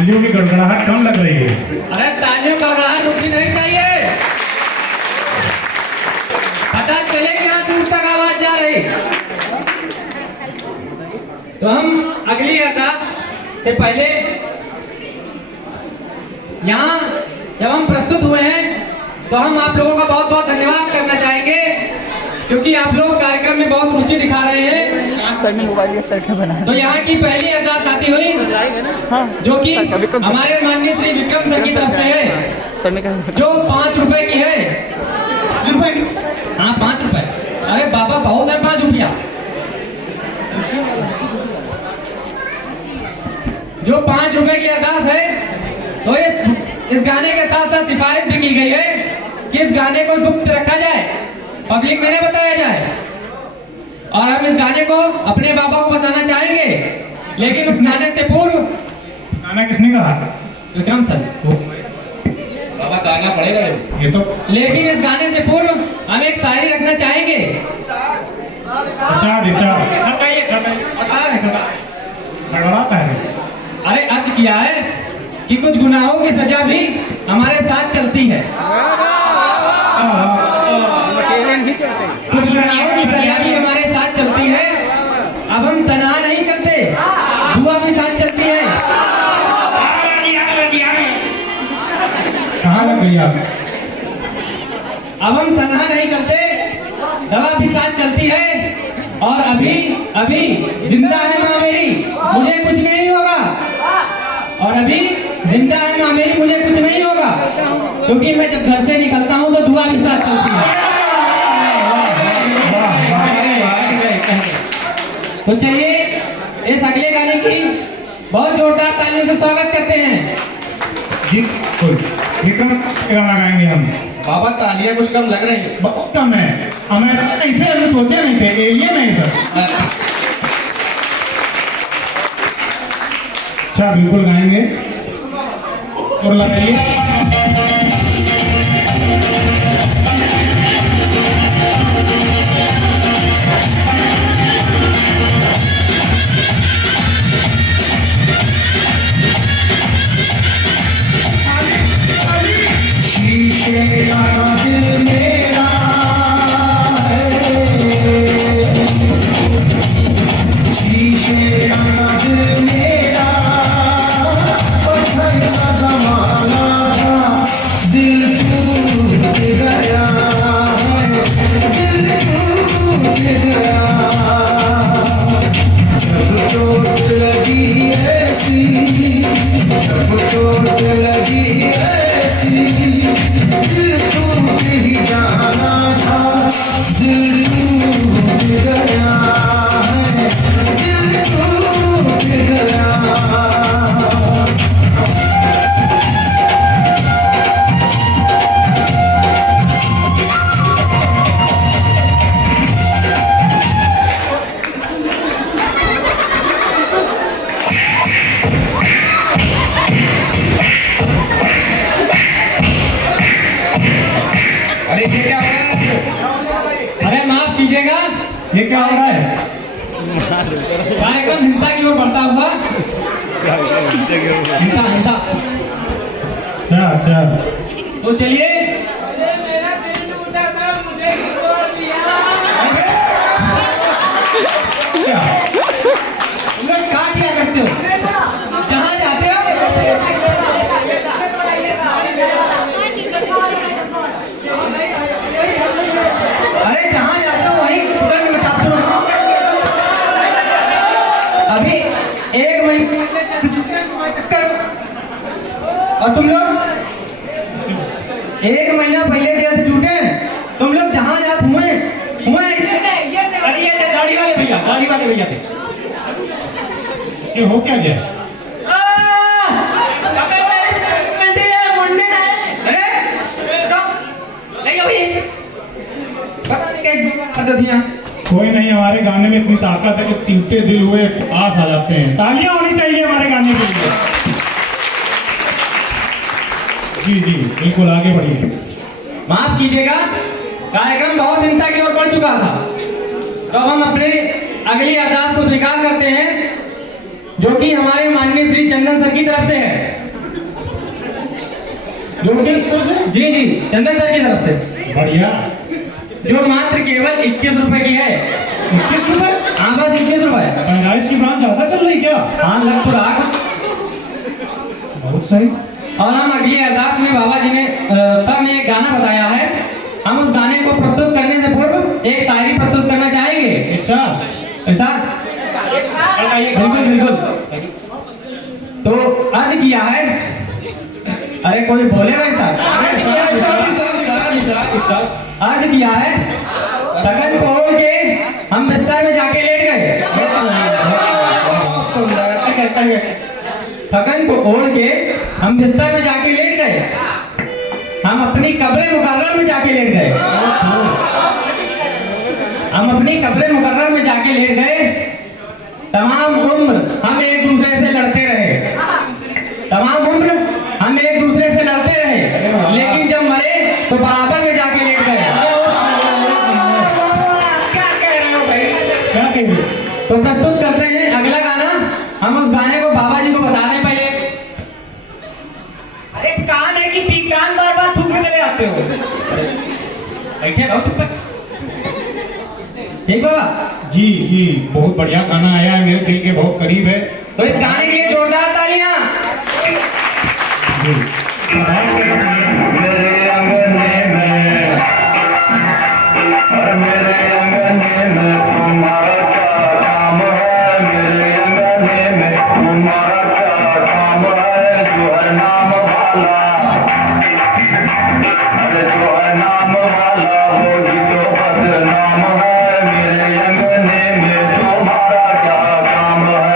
तालियों की गड़गड़ाहट कम लग रही है। अरे तालियों का गड़गड़ाहट रुकनी नहीं चाहिए, पता चले कि यहाँ दूर तक आवाज जा रही। तो हम अगली अरदास से पहले यहाँ जब हम प्रस्तुत हुए हैं तो हम आप लोगों का बहुत बहुत धन्यवाद करना चाहेंगे, क्योंकि आप लोग कार्यक्रम में बहुत रुचि दिखा रहे हैं। सर ने मोबाइल सेट बनाया। तो यहाँ की पहली अरदास आती हुई जो कि हमारे माननीय श्री विक्रम सर की तरफ से है, सर ने कहा जो 5 रुपए की है। हाँ 5 रुपए। अरे बाबा बहुत है 5 रुपया। जो 5 रुपए की अरदास है, तो इस गाने के साथ साथ सिफारिश भी की गई है कि इस गाने को गुप्त रखा जाए, पब्लिक में न बताया जाए। और हम इस गाने को अपने बाबा को बताना चाहेंगे, लेकिन उस गाने से पूर्व गाना किसने कहा? विक्रम सर। बाबा गाना पड़ेगा ये तो लेकिन इस गाने से पूर्व हम एक शायरी रखना चाहेंगे। गड़बड़ाता है। अरे अर्ज किया है कि कुछ गुनाहों की सजा भी हमारे साथ चलती है, कुछ गुनाहों की सजा भी हमारे साथ चलती है। अब हम तन्हा नहीं चलते, दुआ भी साथ चलती है। कहाँ लग गई आप? अब हम तन्हा नहीं चलते, दवा भी साथ चलती है। और अभी अभी जिंदा है माँ मेरी, मुझे कुछ नहीं होगा। और अभी जिंदा है माँ मेरी, मुझे कुछ नहीं होगा, क्योंकि मैं जब घर से निकलता हूँ तो दुआ भी साथ चलती है। तो चलिए इस अगले गाने की बहुत जोरदार तालियों से स्वागत करते हैं। जी विक्रम गाना गाएंगे हम। बाबा तालियां कुछ कम लग रही है। बहुत कम है, हमें ऐसे हम सोचे नहीं थे, एलियन है सर। अच्छा बिल्कुल गाएंगे और लगाइए। ये क्या हो रहा है? कार्यक्रम हिंसा की ओर बढ़ता हुआ। हिंसा हिंसा। अच्छा तो चलिए तुम लोग क्या करते हो? जहाँ जाते हो अरे जहाँ जाते हो वहीं तुरंत मचाते हो। अभी 1 महीने चक्कर और तुम लोग 1 महीना पहले देर से छूटे। तुम लोग जहाँ जाते हुए अरे ये दाढ़ी वाले भैया थे। ये हो क्या गया? कोई नहीं, हमारे गाने में इतनी ताकत है कि टूटे दिल हुए आस आ जाते हैं। तालियां होनी चाहिए हमारे गाने के लिए। जी जी बिल्कुल आगे बढ़िए। माफ कीजिएगा, कार्यक्रम बहुत हिंसा की ओर बढ़ चुका था। तो हम अपने अगली अरदास को स्वीकार करते हैं, जो जो कि हमारे माननीय श्री चंदन सर की तरफ से है, जो कि जी जी चंदन सर की तरफ से, बढ़िया। जो मात्र केवल 21 रुपए की है। 21 रुपए? हाँ बस 21 रुपए। महंगाई की बात ज्यादा चल रही क्या? हाँ लग तो रहा था। बहुत सही। और हम अगली अरदास में बाबा जी ने सर ने एक गाना बताया है, हम उस गाने को प्रस्तुत करने से पूर्व एक शायरी प्रस्तुत करना चाहेंगे। अच्छा। ऐसा बिल्कुल बिल्कुल। तो अर्ज किया है, अरे कोई बोले भाई साहब, अर्ज किया है, थकन को ओढ़ के हम बिस्तर में जाके लेट गए। थकन को ओढ़ के हम बिस्तर में जाके लेट गए, हम अपनी कब्र मुकर्रर में जाके लेट गए, हम अपनी कब्र मुकर्रर में जाके लेट गए। तमाम उम्र हम एक दूसरे से लड़ते रहे, तमाम उम्र हम एक दूसरे से लड़ते रहे, लेकिन जब मरे तो बराबर में जाके लेट गए। क्या कह रहे हो भाई? क्या कह रहे हो? तो प्रस्तुत करते हैं अगला गाना। हम उस गाने को बाबा जी को बता दें पहले। अरे कान है कि पी कान बार बार थूकने चले आते हो। बैठे रहो चुप कर। ठीक बाबा? जी जी, बहुत बढ़िया गाना आया है, मेरे दिल के बहुत करीब है। तो इस गाने के लिए जोरदार तालियां। जी। आवाज से मेरे अंगने में तुम्हारा क्या काम है, मेरे अंगने में तुम्हारा क्या काम है, जो है नाम वाला, अरे जो है नाम वाला वो ही तो बदनाम है, मेरे अंगने में तुम्हारा क्या काम है।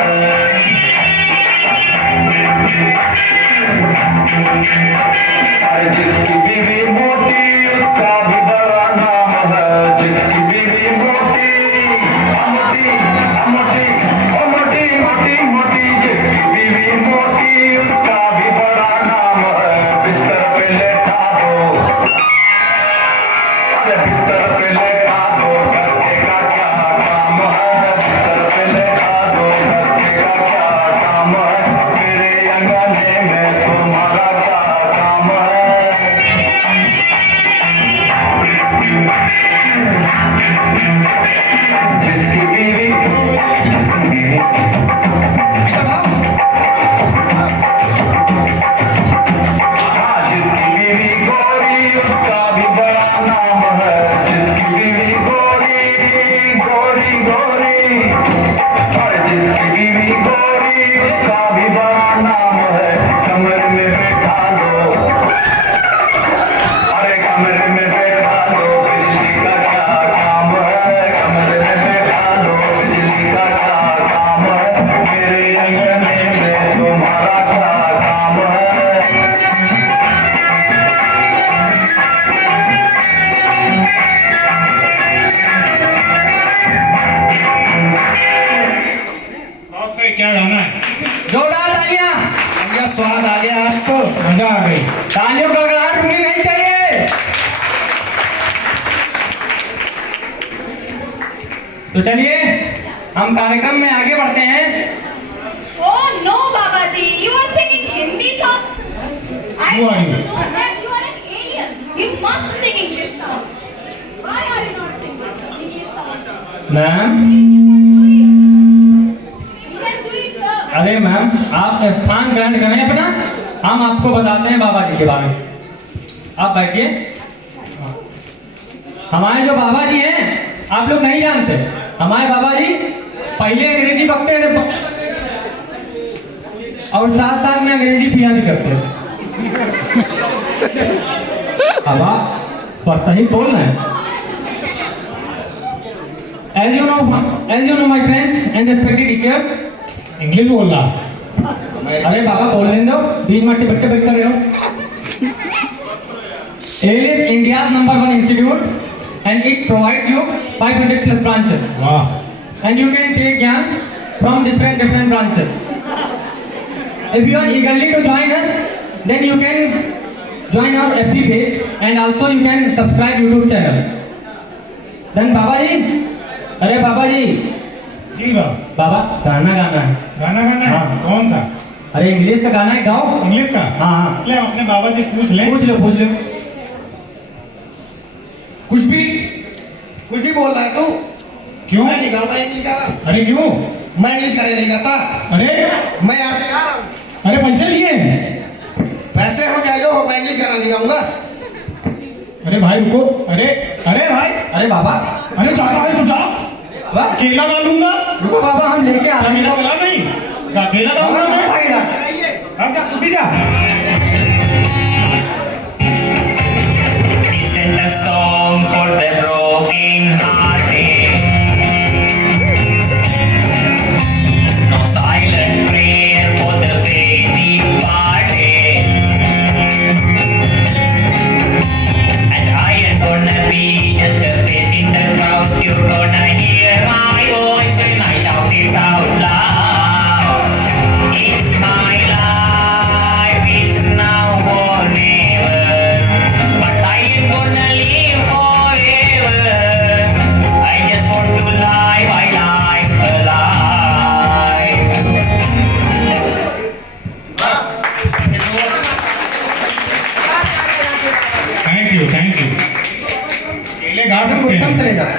अरे जिसकी बीवी मोटी उसका भी बड़ा नाम है, जिसकी बीवी मोटी मोटी मोटी मोटी मोटी मोटी, जिसकी बीवी मोटी उसका भी बड़ा नाम है। बिस्तर पे लेटा दो, अरे बिस्तर पे लेटा दो, करके का क्या काम है, बिस्तर पे लेटा दो, करके का क्या काम है, मेरे अंगने में तुम्हारा क्या काम है। जिसकी बीवी जिसकी बीवी गोरी उसका भी बड़ा नाम है, जिसकी बीवी गोरी गोरी गोरी, और जिसकी बीवी गोरी उसका भी बड़ा नाम है। कमर में बैठा लो, अरे कमर में बैठा लो, बिजली का क्या काम है, कमर में बैठा लो, बिजली का क्या काम है, मेरे अंगने में तुम्हारा क्या काम है। बहुत सही। क्या गाना है? जोरदार तालियां। भैया स्वाद आ गया आज तो। मजा आ गई। तालियों का गड़गड़ाहट रुकनी नहीं चाहिए। तो चलिए हम कार्यक्रम में आगे बढ़ते हैं। Oh no, Babaji, you are singing Hindi songs. I Who are you? know that you are an alien. You must sing English songs. Why are you not singing English songs? Ma'am, You can do it, sir. अरे ma'am आप स्थान ग्रहण करें अपना, हम आपको बताते हैं बाबा जी के बारे में। आप बैठिए। हमारे जो बाबा जी हैं आप लोग नहीं जानते। हमारे बाबा जी पहले अंग्रेजी बकते थे और साथ साथ में अंग्रेजी पिया भी करते थे। अब आप बस सही बोल रहे हैं। As you know my friends and respected teachers, English बोल रहा। अरे बाबा बोल लेने दो, बीच में टिपक टिपक कर रहे हो। AIL is India's #1 institute and it provides you 500 plus branches वाह। and you can take Gyan from different branches. If you are eagerly to join us, then you can join our FB page and also you can subscribe YouTube channel. Then बाबा जी, अरे बाबा जी जी बाबा। बाबा गाना गाना है। गाना गाना है? हाँ। कौन सा? अरे इंग्लिश का गाना है, गाओ। इंग्लिश का? हाँ हाँ, ले हम अपने बाबा जी पूछ ले। पूछ लो पूछ लो। कुछ भी बोल रहा है तू। क्यों? मैं नहीं गाऊंगा इंग्लिश गाना। अरे क्यों? मैं इंग्लिश गाने नहीं गाता। अरे मैं यहाँ से गा रहा हूँ। अरे पैसे लिए? पैसे हो चाहे जो हो, मैं इंग्लिश गाना नहीं गाऊंगा। अरे भाई रुको। अरे अरे भाई, अरे बाबा, अरे जाता है तो जा। बाबा अकेला गा लूंगा। रुको बाबा, हम लेके आ रहे हैं। मेरा गला नहीं, अकेला गाऊंगा बाबा, मैं। भागेगा। अब जा, तू भी जा। This is a song for the broken hearted. No silent prayer for the faint parted. And I am gonna be just a face in the crowd. You're gonna hear my voice when I shout it out loud. It's my life, it's now or never. But I ain't gonna live forever. I just want to live my life alive. Thank you thank you. अकेले गा सकते सब हैं? चले जाओ।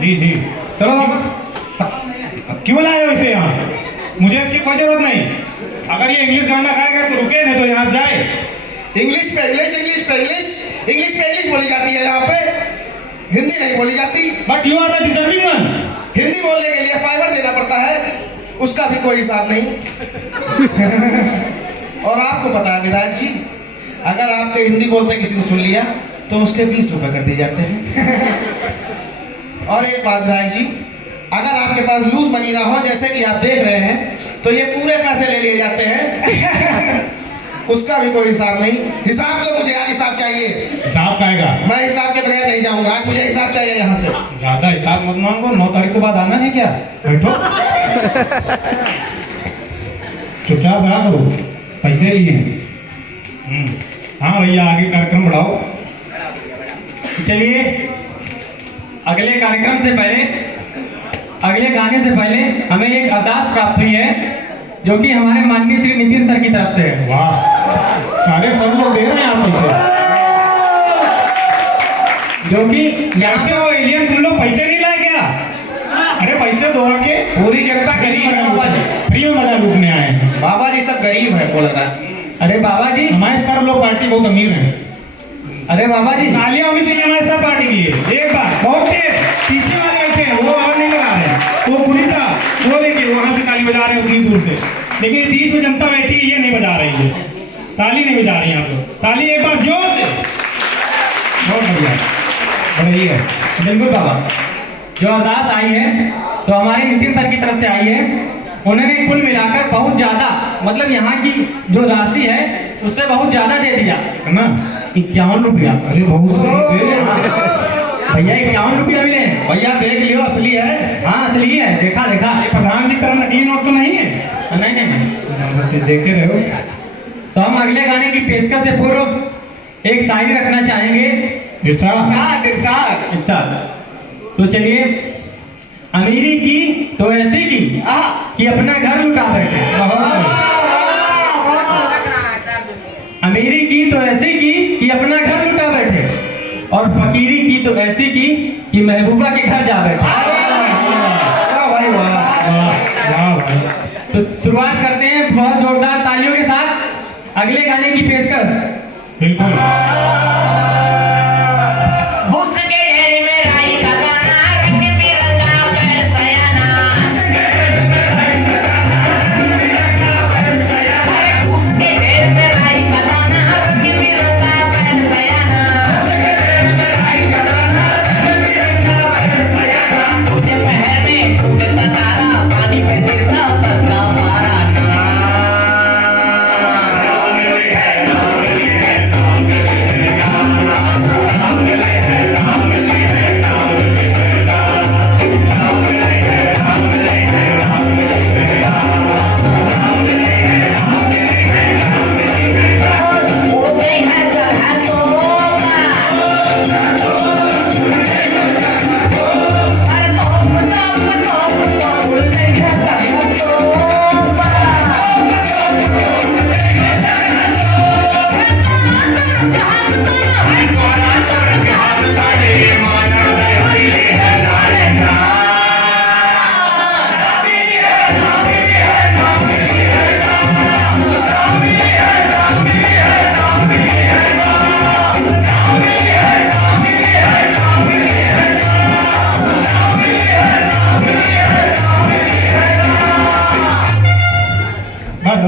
जी जी। चलो बाबा। अब क्यों लाए हो इसे यहाँ? मुझे इसकी कोई जरूरत नहीं। अगर ये इंग्लिश गाना गाएगा तो रुके, नहीं तो यहाँ जाए। इंग्लिश पे इंग्लिश, इंग्लिश पे इंग्लिश, इंग्लिश पे इंग्लिश बोली जाती है यहाँ पे, हिंदी नहीं बोली जाती। But you are the deserving one. Hindi बोलने के लिए फाइबर देना पड़ता है, उसका भी कोई हिसाब नहीं। और आपको पता है विधायक जी, अगर आपके हिंदी बोलते किसी ने सुन लिया तो उसके 20 रुपए कर दिए जाते हैं। और एक बात विधायक जी, अगर आपके पास लूज मनी ना हो, जैसे कि आप देख रहे हैं, तो ये पूरे पैसे ले लिए जाते हैं। उसका भी कोई हिसाब नहीं। हिसाब तो मुझे आज हिसाब चाहिए। हिसाब का आएगा? मैं हिसाब के बगैर नहीं जाऊंगा, आज मुझे हिसाब चाहिए यहाँ से। ज्यादा हिसाब मत मांगो, 9 तारीख के बाद आना है क्या? बैठो। चुपचाप रहा करो, पैसे लिए हैं। हाँ भैया, आगे कार्यक्रम बढ़ाओ। चलिए, अगले कार्यक्रम से पहले, अगले गाने से पहले हमें एक अरदास प्राप्त हुई है, जो कि हमारे माननीय श्री नितिन सर की तरफ से है। वाह, सारे सब लोग दे रहे हैं आप पैसे। जो कि कैसे हो एलियन, तुम लोग पैसे नहीं लाए क्या? अरे पैसे दो आके। पूरी जनता गरीब है बाबा जी। फ्री में मजा लूटने आए हैं। बाबा जी सब गरीब है बोल रहा है। अरे बाबा जी, हमारे सब लोग पार्टी बहुत अमीर हैं। अरे बाबा जी, तालियां होनी चाहिए हमारे सब पार्टी के लिए। एक बार बहुत तेज पीछे वाले बैठे हैं, वो और नहीं लगा रहे हैं। वो पूरी सा, वो देखिए वहां से ताली बजा रहे हैं उतनी दूर से, लेकिन बीच में जनता बैठी है, ये नहीं बजा रही है, ताली नहीं बजा रही हैं आप लोग। ताली एक बार जोर से। बहुत बढ़िया, बढ़िया है। बिल्कुल बाबा। जो अरदास आई है तो हमारे नितिन सर की तरफ से आई है। उन्होंने कुल मिलाकर बहुत ज्यादा, मतलब यहाँ की जो राशि है उससे बहुत ज्यादा दे दिया। कितना? 51 रुपया। अरे बहुत सही। भैया 51 रुपया मिले हैं। भैया देख लियो, असली है। हाँ असली है, देखा देखा। प्रधान जी तरह नकली नोट तो नहीं है? नहीं नहीं नहीं। देखे रहे हो। तो हम अगले गाने की पेशकश से पूर्व एक शायरी रखना चाहेंगे। इरशाद। इरशाद। तो चलिए, अमीरी की तो ऐसी की कि अपना घर लुटा बैठे। अमीरी की तो ऐसी की कि अपना घर लुटा बैठे, और फकीरी की तो ऐसी की कि महबूबा के घर जा बैठे। वाह भाई वाह। वाह भाई। तो शुरुआत करते हैं बहुत जोरदार तालियों के साथ अगले गाने की पेशकश। बिल्कुल। उसके ढेर में राई का दाना, रंग बिरंगा बैल सयाना। उसके ढेर में राई का दाना, रंग बिरंगा बैल सयाना। तुझे पहर में टूटता तारा, पानी पे गिरता पतला पारा।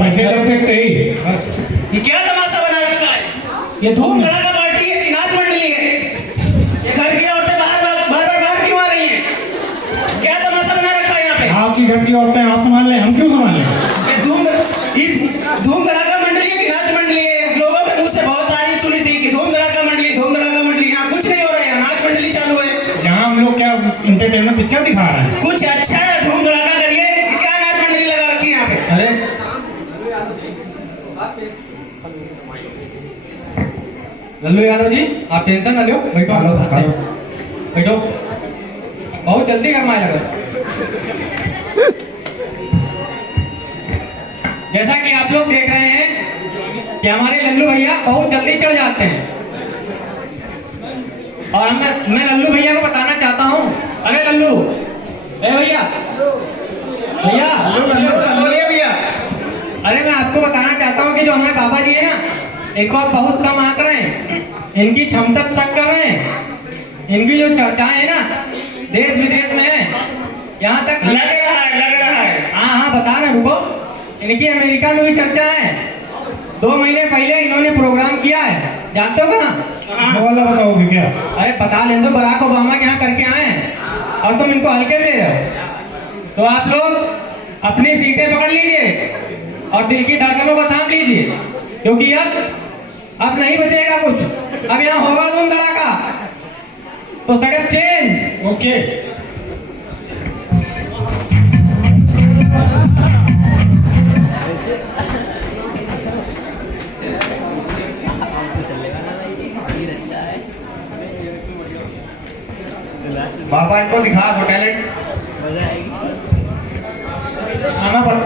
ऐसे लोग देखते ही बस ये क्या तमाशा बना रखा है? ये धूम धड़ाका पार्टी है कि नाच मंडली है? ये घर की औरतें बाहर क्यों आ रही हैं? क्या तमाशा बना रखा है यहाँ पे? आपकी घर की औरतें आप संभाल लें, हम क्यों संभालें? ये धूम धड़ाका मंडली है कि नाच मंडली है? लोगों के मुंह से बहुत तारीफ सुनी थी कि धूम धड़ाका मंडली, धूम धड़ाका मंडली। यहाँ कुछ नहीं हो रहा है, यहाँ नाच मंडली चालू है। यहाँ हम लोग क्या इंटरटेनमेंट पिक्चर दिखा रहे हैं? कुछ अच्छा है, धूम धड़ाका करिए। क्या नाच मंडली लगा रखी है यहाँ पे? अरे लल्लू यादव जी, आप टेंशन ना लो, बैठो हम लोग आते हैं। बैठो, बहुत जल्दी करवाए लगा। जैसा कि आप लोग देख रहे हैं कि हमारे लल्लू भैया बहुत जल्दी चढ़ जाते हैं, और मैं लल्लू भैया को बताना चाहता हूँ। अरे लल्लू, ए भैया भैया, बोलिए भैया। अरे मैं आपको बताना चाहता हूँ कि जो हमारे बाबा जी है ना, इनको आप बहुत कम आंक रहे हैं, इनकी क्षमता पर शक कर रहे हैं। इनकी जो चर्चाएं है ना देश विदेश में है, यहाँ तक लग रहा है। हाँ हाँ बता ना, रुको। इनकी अमेरिका में भी चर्चा है। 2 महीने पहले इन्होंने प्रोग्राम किया है, जानते हो कहाँ? वो वाला बताओगे क्या? अरे पता लें तो, बराक ओबामा के यहाँ करके आए हैं और तुम इनको हल्के ले रहे हो। तो आप लोग अपनी सीटें पकड़ लीजिए और दिल की धड़कनों को थाम लीजिए, क्योंकि अब नहीं बचेगा कुछ। अब यहाँ होगा धूम धड़ाका, तो सड़क चेंज। ओके। बाबा इनको दिखा दो टैलेंट। आना पड़ता